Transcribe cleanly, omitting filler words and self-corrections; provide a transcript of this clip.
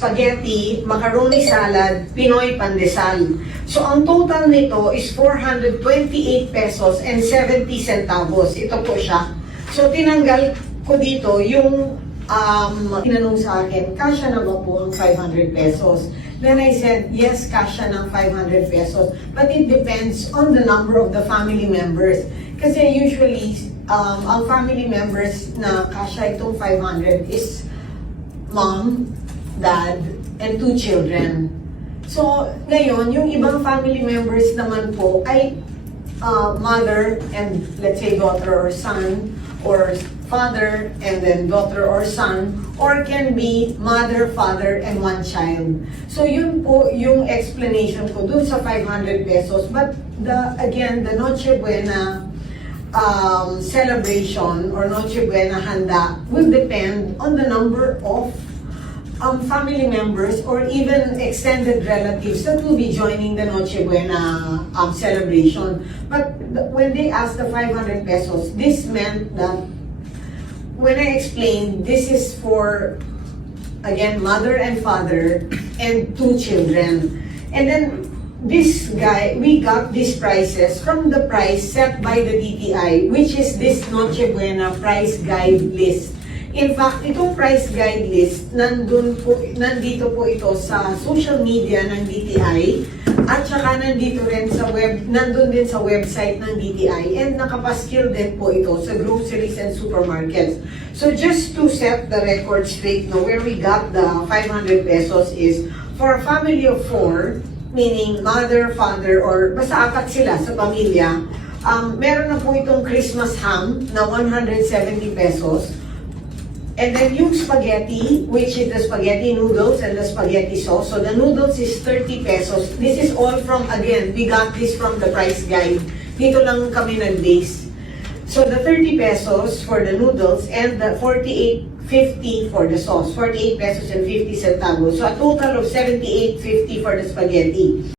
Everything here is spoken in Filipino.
spaghetti, macaroni salad, Pinoy pandesal. So ang total nito is 428 pesos and 70 centavos. Ito po siya. So tinanggal ko dito yung tinanong sa akin, kasya na ba po ang 500 pesos? Then I said, yes, kasya ng 500 pesos. But it depends on the number of the family members. Kasi usually, ang family members na kasya itong 500 is mom, dad, and 2 children. So, ngayon, yung ibang family members naman po ay mother and let's say daughter or son, or father and then daughter or son, or can be mother, father, and 1 child. So yun po yung explanation ko dun sa 500 pesos. But again, the Noche Buena celebration or Noche Buena handa will depend on the number of family members or even extended relatives that will be joining the Noche Buena celebration. But when they asked the 500 pesos, this meant that when I explained, this is for, again, mother and father and 2 children. And then this guy, we got these prices from the price set by the DTI, which is this Noche Buena price guide list. In fact, itong price guide list, nandito po ito sa social media ng DTI at saka nandun din sa website ng DTI and nakapaskil din po ito sa groceries and supermarkets. So just to set the record straight, where we got the 500 pesos is for a family of 4, meaning mother, father, or basta 4 sila sa pamilya, meron na po itong Christmas ham na 170 pesos. And then yung spaghetti, which is the spaghetti noodles and the spaghetti sauce. So the noodles is 30 pesos. This is all from, again, we got this from the price guide. Dito lang kami nag-base. So the 30 pesos for the noodles and the 48.50 for the sauce. 48 pesos and 50 centavos. So a total of 78.50 for the spaghetti.